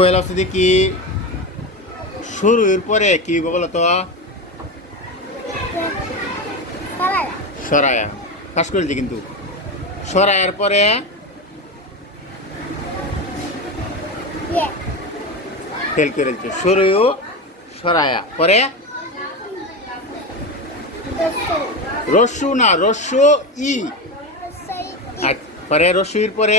কোয়েল আছে কি শুরুর পরে কি বলো তো? সরায়া। ফাঁস করেছি কিন্তু। সরায়ার পরে. ফেল করেছে। শুরু সরায়া। পরে. রস্যু না রস্যু ই। পরে রস্যুর পরে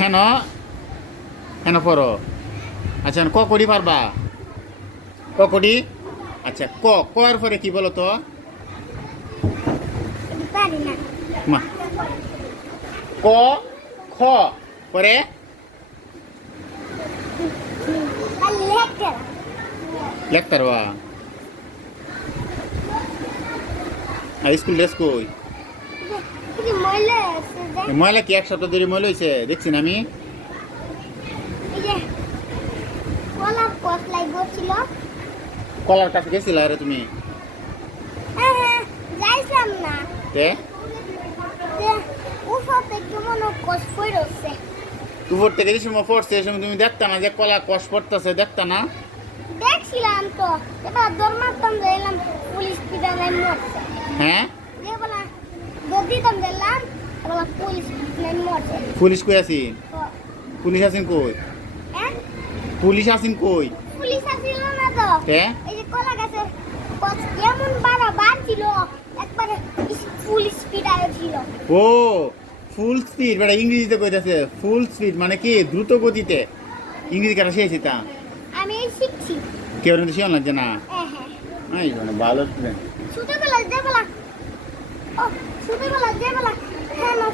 হেন হেন পড়ো আচ্ছা ক করি পারবা? ক করি? আচ্ছা ক কর পরে কি বলো তো? ক খ পরে? Ali lekkara. লেখ পারবা আর স্কুল ড্রেস কই? ময়লা কি এক সপ্তাহ ধরে ময়লা হয়েছে দেখছি না আমি কলার কাছে গেছিল আরে তুমি? হ্যাঁ হ্যাঁ যাইছিলাম না। তে? পড়ছে। থেকে যে সময় পড়ছে সে সময় তুমি দেখতা না যে কলা কষ পড়তেছে দেখতা না? তো। এবার দৌড় মারতাম যাইলাম পুলিশ মরছে। হ্যাঁ? দৌড় দিতাম যাইলাম পুলিশ মরছে। পুলিশ কই আছি? পুলিশ আছেন কই? হ্যাঁ? পুলিশ আছেন কই? পুলিশ আসছিল না তো। তে এই যে কলা গাছের কস কেমন বাড়া একবারে পিটায় ছিল। ও ফুল স্পিড বেটা ইংরেজিতে কইতাছে ফুল স্পিড মানে কি দ্রুত গতিতে। ইংরেজি কাটা শিখেছি তা। আমি শিখছি।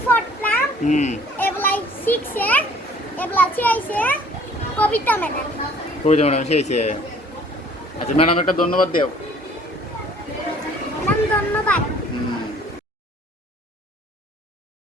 ফটলাম হুম। এবেলায় শিখছে এবেলা শিখাইছে কবিতা ম্যাডাম। কবিতা ম্যাডাম শিখেছে আচ্ছা ম্যাডাম একটা ধন্যবাদ দেও।